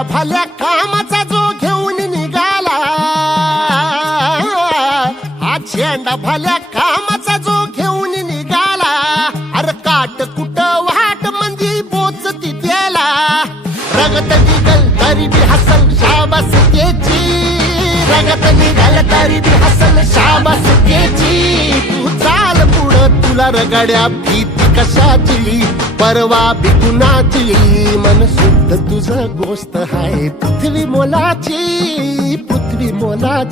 झेंडा भल्या कामाचा जो घेऊन निघाला, हा झेंडा भल्या कामाचा जो घेऊन निघाला, अरे काट कुठं वाट मंदी पोचती त्याला, रगत निघल तरी बी हसल शाबास त्याची, रगत निघल तरी बी हसल शाबास त्याची. तू चाल पुढं तुला रगड्या भीती कशाची, परवा बी कुणाची, मन शुद्ध तुझं गोष्ट हाय पृथ्वी मोलाची, पृथ्वी मोलाची.